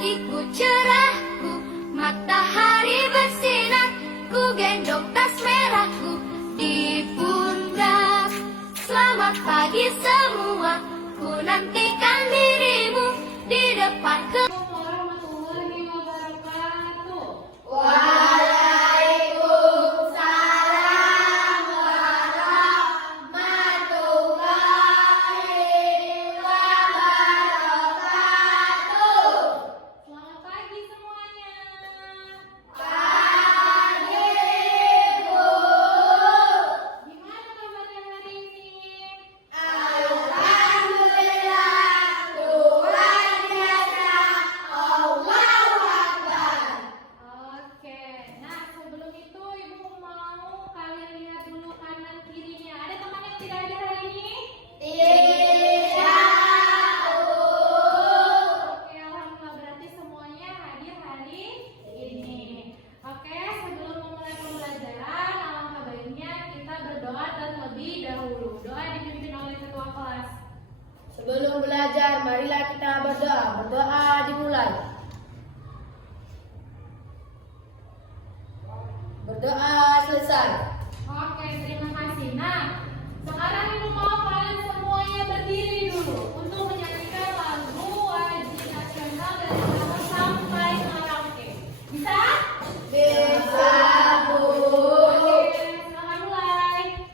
pagiku cerahku, matahari bersinar, ku gendong tas merahku di pundak. Selamat pagi semua, ku nantikan dirimu di depan ke. Warahmatullahi wabarakatuh. Waalaikumsalam warahmatullahi wabarakatuh. Selamat pagi semuanya. Pagi, Bu. Gimana kabarnya hari ini? Alhamdulillah, luar biasa. Allahu Akbar. Oke, nah sebelum itu Ibu mau kalian lihat dulu kanan kirinya. Ada teman yang tidak ada hari ini? Tidak, Bu. Oke, alhamdulillah berarti semuanya hadir hari ini. Oke, sebelum memulai pembelajaran, alangkah baiknya kita berdoa terlebih dahulu. Doa dipimpin oleh ketua kelas. Sebelum belajar, marilah kita berdoa. Berdoa dimulai. Berdoa selesai. Oke, terima kasih. Nah, sekarang Ibu mau kalian semuanya berdiri dulu untuk menyanyikan lagu wajib nasional dari Sabang sampai Merauke. Bisa? Bisa, Bu. Oke, silakan mulai.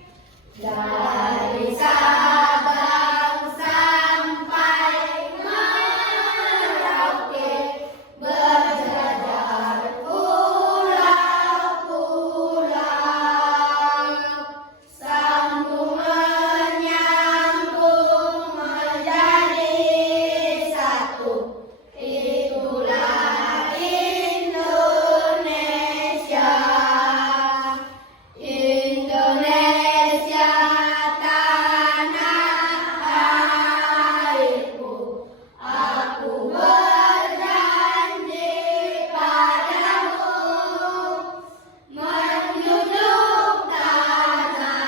Dari Sabang sampai Merauke, berjajar pulau-pulau, sambung menyambung menjadi satu. Itulah Indonesia. Indonesia tanah airku, aku berjanji padamu menjunjung tanah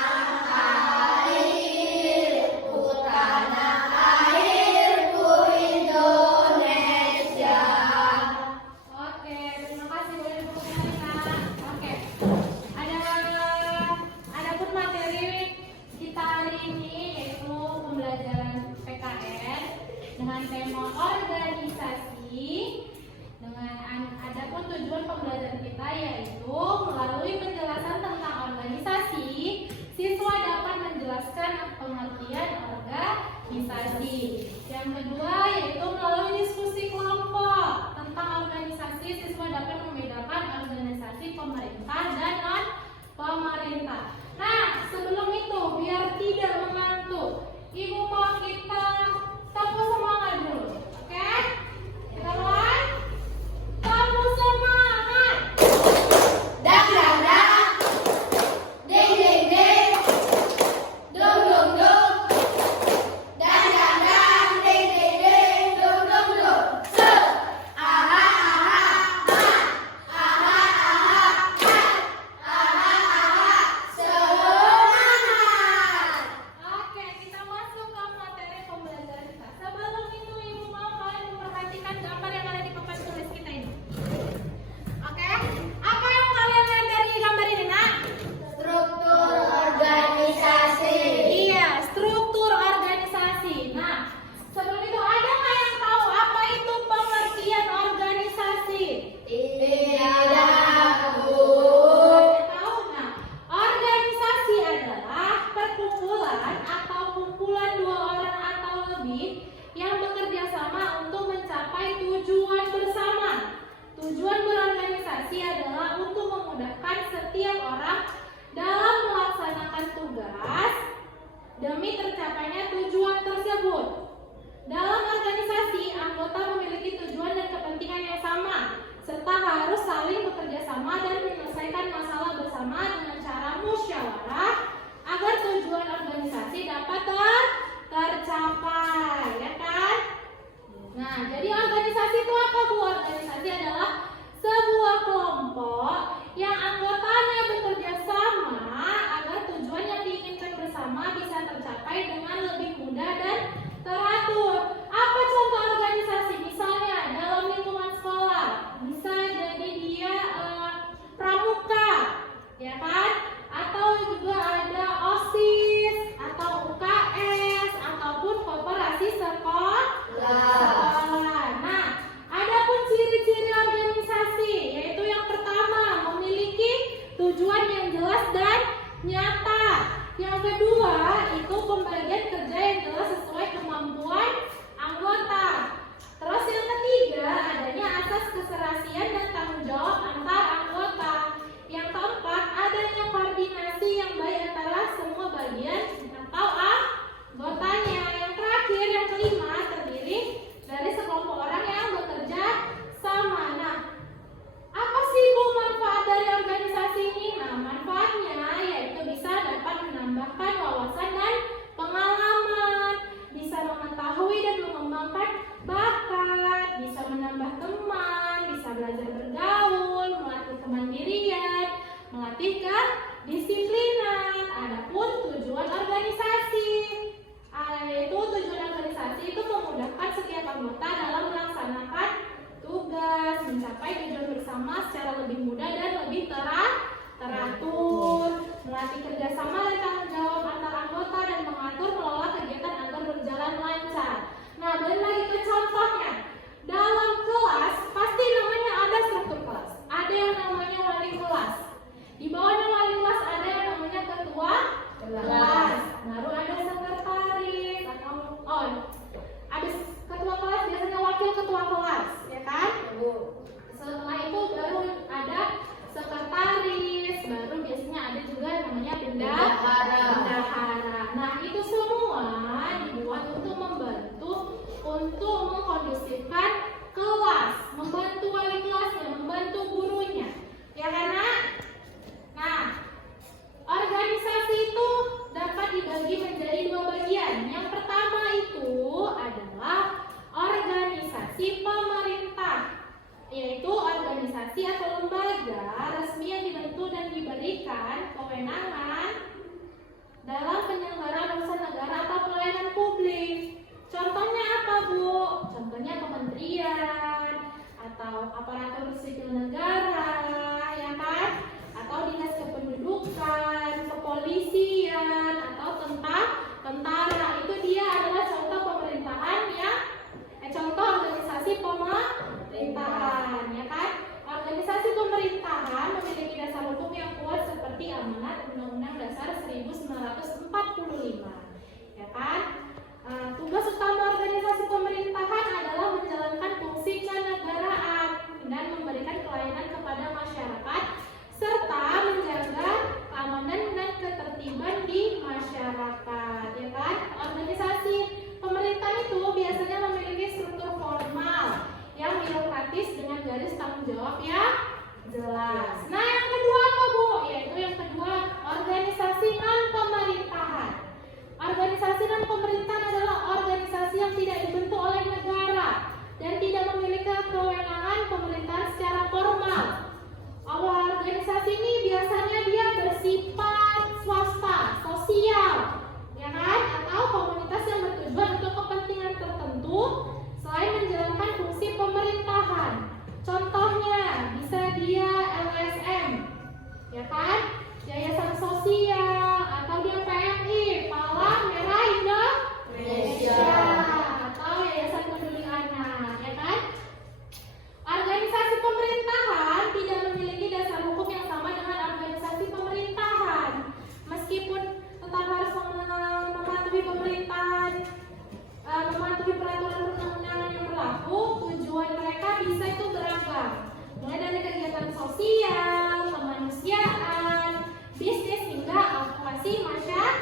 airku Indonesia. Oke, terima kasih boleh diperkenalkan. Oke. Adapun materi kita hari ini yaitu pembelajaran PKN dengan tema organisasi. Adapun tujuan pembelajaran kita yaitu melalui penjelasan tentang organisasi, siswa dapat menjelaskan pengertian organisasi. Yang kedua yaitu melalui diskusi kelompok tentang organisasi, siswa dapat membedakan organisasi pemerintah dan non pemerintah. Nah, sebelum itu biar tidak mengantuk, Ibu mau kita tepuk semangat dulu, oke? Kita mulai. Tepuk semangat. Dang dang dang, ding ding ding, dung dung dung, dang dang dang, ding ding ding, dung dung dung. Se, aha aha ha, aha aha ha, aha aha semangat. Oke, kita masuk ke materi pembelajaran kita. Sebelum itu, Ibu mau kalian memperhatikan gambar yang ada di papan tulis kita ini. Oke, apa yang kalian lihat dari gambar ini, Nak? Struktur organisasi. Iya, struktur organisasi. Nah, sebelum itu ada nggak yang tahu apa itu pengertian organisasi? Tidak, Bu. Tahu? Nah, organisasi adalah perkumpulan atau kumpulan dua orang atau lebih yang bekerja sama untuk mencapai tujuan bersama. Tujuan berorganisasi adalah untuk memudahkan setiap orang dalam melaksanakan tugas demi tercapainya tujuan tersebut. Dalam organisasi, anggota memiliki tujuan dan kepentingan yang sama, serta harus saling bekerja sama dan menyelesaikan masalah bersama dengan cara musyawarah agar tujuan organisasi dapat tercapai, ya kan? Nah, jadi organisasi itu apa, Bu? Organisasi adalah sebuah kelompok yang anggotanya bekerja sama agar tujuan yang diinginkan kedua itu pembagian kerja yang jelas sesuai kemampuan anggota. Terus yang ketiga adanya asas keserasian dan tanggung jawab antar anggota. Yang keempat adanya koordinasi yang baik antara semua bagian atau anggotanya. Yang terakhir yang kelima terdiri dari sekelompok orang yang bekerja sama. Nah, apa sih Bu manfaat dari organisasi ini? Nah, manfaatnya yaitu bisa dapat menambahkan wawasan dan pengalaman, bisa mengetahui dan mengembangkan bakat, bisa menambah teman, bisa belajar bergaul, melatih kemandirian, melatih kedisiplinan. Adapun tujuan organisasi, yaitu tujuan organisasi itu memudahkan setiap anggota dalam melaksanakan tugas, mencapai tujuan bersama secara lebih mudah dan lebih teratur, melatih kerjasama dan tanggung jawab antar anggota, dan mengatur mengelola kegiatan agar berjalan lancar. Nah, balik lagi ke contohnya. Dalam kelas pasti namanya ada struktur kelas. Ada yang namanya wali kelas. Di bawahnya wali kelas ada yang namanya ketua kelas. Baru ada sekretaris atau habis ketua kelas biasanya wakil ketua kelas, ya kan? Setelah itu baru ada sekretaris, baru biasanya ada juga yang namanya bendahara. Nah, itu semua dibuat untuk membantu untuk mengkondusifkan kelas, membantu wali kelasnya, membantu gurunya, ya kan? Nah, organisasi itu dapat dibagi menjadi dua bagian. Yang pertama itu adalah organisasi pemerintah, yaitu organisasi atau lembaga resmi yang dibentuk dan diberikan kewenangan dalam penyelenggaraan urusan negara atau pelayanan publik. Contohnya apa, Bu? Contohnya kementerian atau aparatur sipil negara, ya kan? Atau dinas kependudukan, kepolisian, atau tentara. Itu dia adalah contoh pemerintahan yang contoh organisasi pemerintahan, ya kan? Organisasi pemerintahan memiliki dasar hukum yang kuat seperti amanat Undang-Undang Dasar 1945, ya kan? Tugas utama organisasi pemerintahan adalah menjalankan fungsi kenegaraan dan memberikan pelayanan kepada masyarakat serta menjaga keamanan dan ketertiban di masyarakat, ya kan? Organisasi pemerintah itu biasanya memiliki struktur formal yang birokratis dengan garis tanggung jawab yang jelas. Nah, yang kedua apa, Bu? Yaitu yang kedua organisasi non-pemerintahan. Organisasi non-pemerintahan adalah organisasi yang tidak dibentuk oleh negara dan tidak memiliki kewenangan pemerintahan secara formal. Organisasi ini biasanya dia bersifat swasta, sosial, ya kan? Atau komunitas yang bertujuan untuk kepentingan tertentu selain menjalankan fungsi pemerintahan. Contohnya bisa dia LSM, ya kan? Yayasan sosial, atau dia PMI, Palang Merah Indonesia, atau Yayasan Peduli Anak, ya kan? Organisasi pemerintahan tidak memiliki dasar hukum yang sama dengan organisasi pemerintahan. Meskipun tetap harus mematuhi pemerintahan, mematuhi peraturan perundang-undangan yang berlaku, tujuan mereka bisa itu beragam. Mulai dari kegiatan sosial, kemanusiaan, bisnis hingga advokasi masyarakat.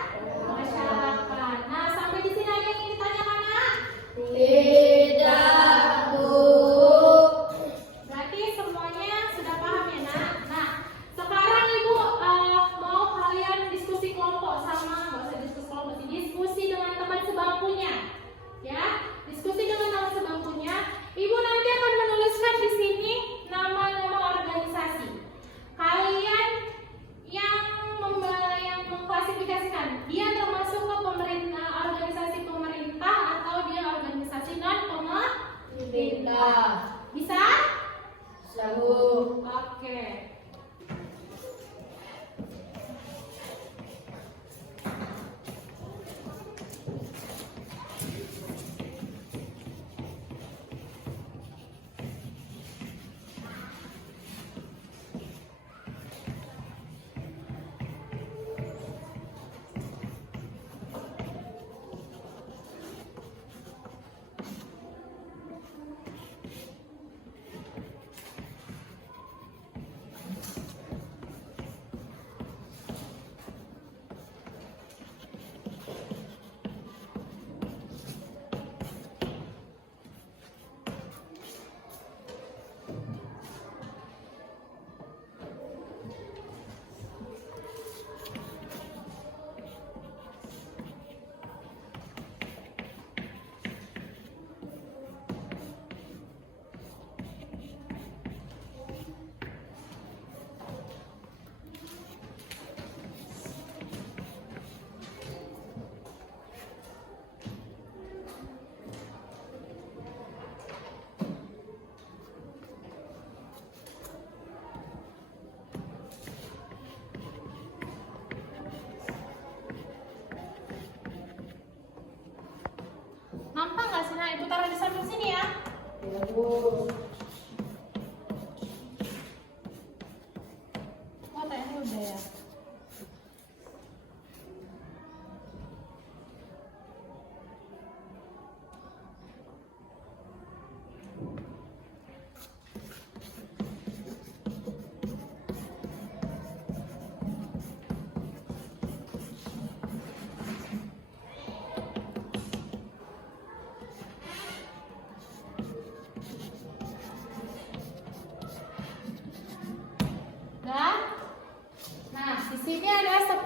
Nah, sampai di sini ada yang ingin ditanyakan, Nak? Tidak, Bu. Berarti semuanya sudah paham ya, Nak? Nah, sekarang Ibu mau kalian diskusi kelompok sama, nggak usah diskusi kelompok sih, diskusi dengan teman sebangkunya, ya, diskusi dengan teman sebangkunya. Ibu nanti akan menuliskan di sini nama-nama organisasi. Kalian yang mengklasifikasikan dia termasuk ke Bagus. Oh, TNI udah ya. Dan, nah di sini ada 10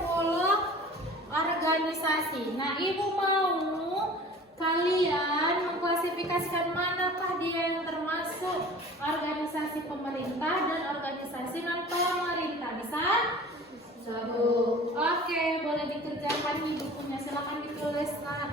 organisasi. Nah, ibu mau kalian mengklasifikasikan manakah dia yang termasuk organisasi pemerintah dan organisasi non pemerintah. Bisa? Satu. Oke, boleh dikerjakan di bukunya. Silakan ditulis. Nah,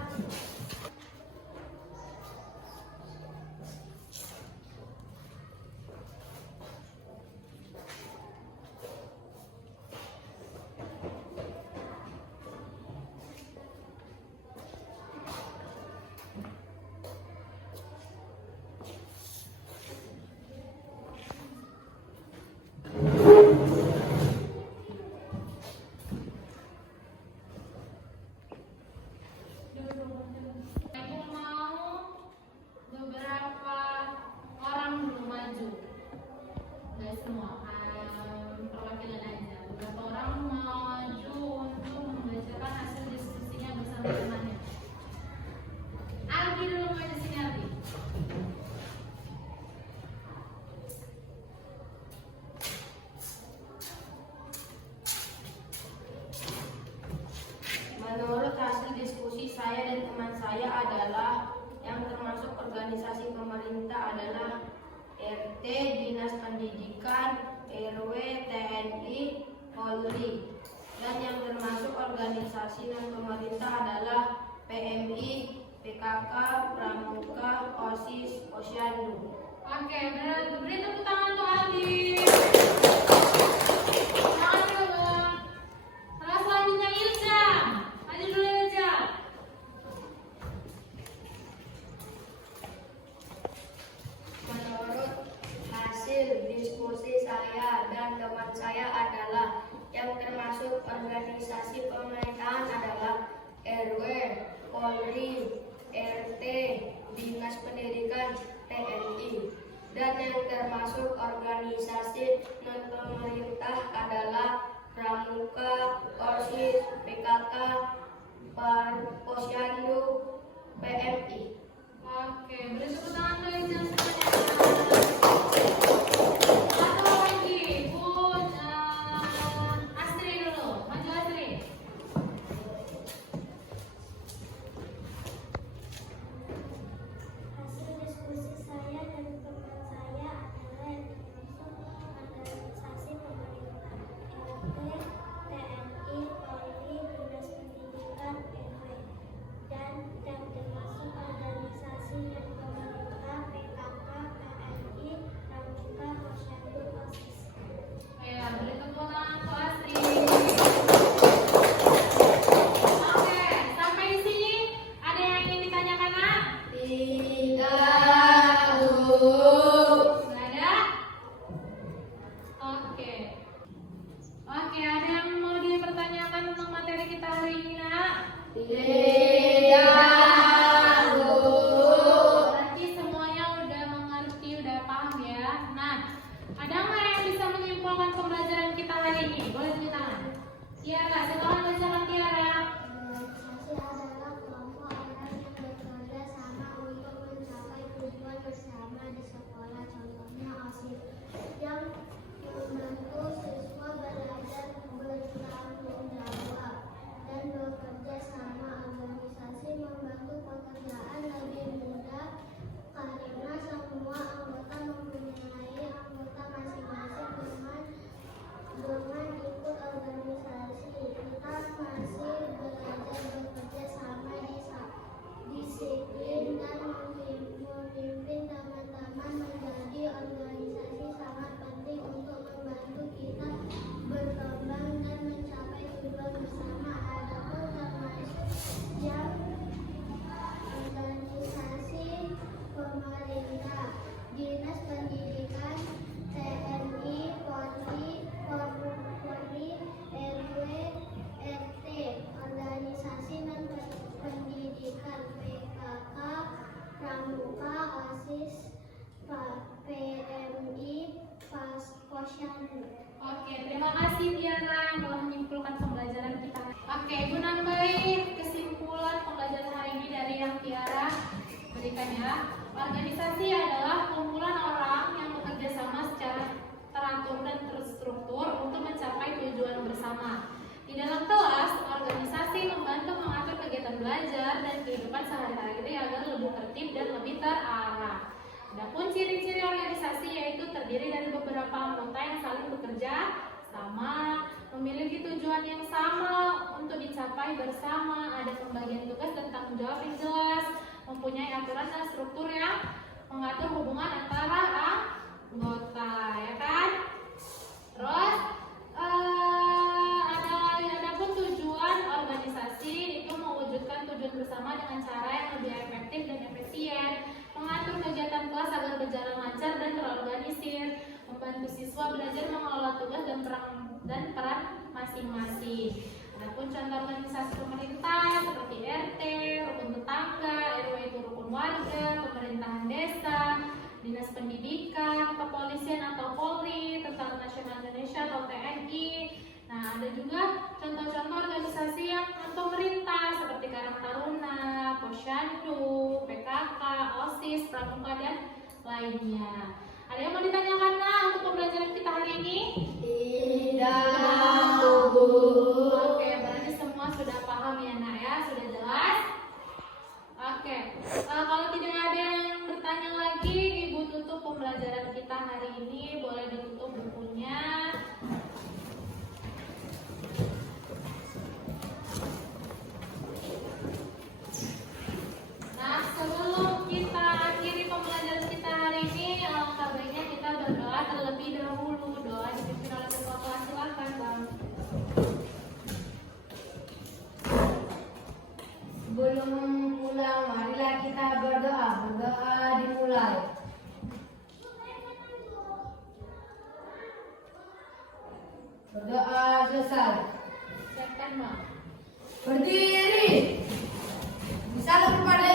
aku mau beberapa orang dulu maju. Gak semua, perwakilan aja. Beberapa orang maju untuk membacakan hasil diskusinya bersama temannya. Aldi dulu maju sini, Aldi. Menurut hasil diskusi saya dan teman saya adalah yang termasuk organisasi pemerintah adalah RT, Dinas Pendidikan, RW, TNI, Polri. Dan yang termasuk organisasi non pemerintah adalah PMI, PKK, Pramuka, OSIS, Posyandu. Oke, beri tepuk tangan untuk Aldi. Tangan dulu. Lalu selanjutnya Ilja. Maju dulu Ilja. Menurut hasil diskusi saya dan teman saya adalah yang termasuk organisasi pemerintahan adalah RW, Polri, RT, Dinas Pendidikan, TNI. Dan yang termasuk organisasi non pemerintah adalah Pramuka, OSIS, PKK, Posyandu, PMI. Oke, beri tepuk tangan dulu Ilja semuanya. Satu lagi, Bun Astri dulu. Maju Astri. Hasil diskusi saya dan teman saya adalah yang termasuk organisasi pemerintah RT, TNI, Polri, Dinas Pendidikan, RW, dan yang termasuk organisasi non pemerintah PKK, PMI, Pramuka, Posyandu, OSIS. Ya, beri tepuk tangan untuk Astri. Oke, sampai di sini ada yang ingin ditanyakan, Nak? Tidak, Bu. Nggak ada? Oke. Oke, ada yang mau dipertanyakan tentang materi kita hari ini, Nak? Tidak, Bu. Berarti semuanya udah mengerti, udah paham ya. Nah, ada nggak yang bisa menyimpulkan pembelajaran kita hari ini? Boleh tunjuk tangan. Tiara, silakan bacakan Tiara. Organisasi adalah kelompok orang yang bekerja sama untuk mencapai tujuan bersama di sekolah. Contohnya OSIS yang membantu siswa belajar bertanggung jawab dan bekerja sama Terima kasih Tiara yang telah menyimpulkan pembelajaran kita. Oke, Ibu nambahin kesimpulan pembelajaran hari ini dari yang Tiara berikan ya. Organisasi adalah kumpulan orang yang bekerja sama secara teratur dan terstruktur untuk mencapai tujuan bersama. Di dalam kelas, organisasi membantu mengatur kegiatan belajar dan kehidupan sehari-hari agar lebih tertib dan lebih terarah. Adapun ciri-ciri organisasi yaitu terdiri dari beberapa anggota yang saling bekerja sama, memiliki tujuan yang sama untuk dicapai bersama, ada pembagian tugas dan tanggung jawab yang jelas, mempunyai aturan dan struktur yang mengatur hubungan antara anggota, ya kan? Terus adapun tujuan organisasi itu mewujudkan tujuan bersama dengan cara yang lebih efektif dan efisien, mengatur kegiatan kelas agar berjalan lancar dan terorganisir, membantu siswa belajar mengelola tugas dan peran masing-masing. Adapun contoh organisasi pemerintah seperti RT, rukun tetangga, RW itu rukun warga, pemerintahan desa, dinas pendidikan, kepolisian atau Polri, Tentara Nasional Indonesia atau TNI. Nah, ada juga contoh-contoh organisasi yang pemerintah seperti Karang Taruna, Posyandu, PKK, OSIS, Pramuka dan lainnya. Ada yang mau ditanyakan untuk pembelajaran kita hari ini? Tidak. Oke, berarti semua sudah paham ya Nak ya, sudah jelas? Oke, kalau tidak ada yang bertanya lagi, Ibu tutup pembelajaran kita hari ini. Boleh ditutup bukunya. Nah, sebelum kita akhiri pembelajaran kita hari ini, alangkah baiknya kita berdoa terlebih dahulu. Doa dipimpin oleh ketua kelas, silakan Bang. Sebelum pulang, marilah kita berdoa. Berdoa dimulai. Berdoa selesai. Siapkan Bang. Berdiri. Salam kepada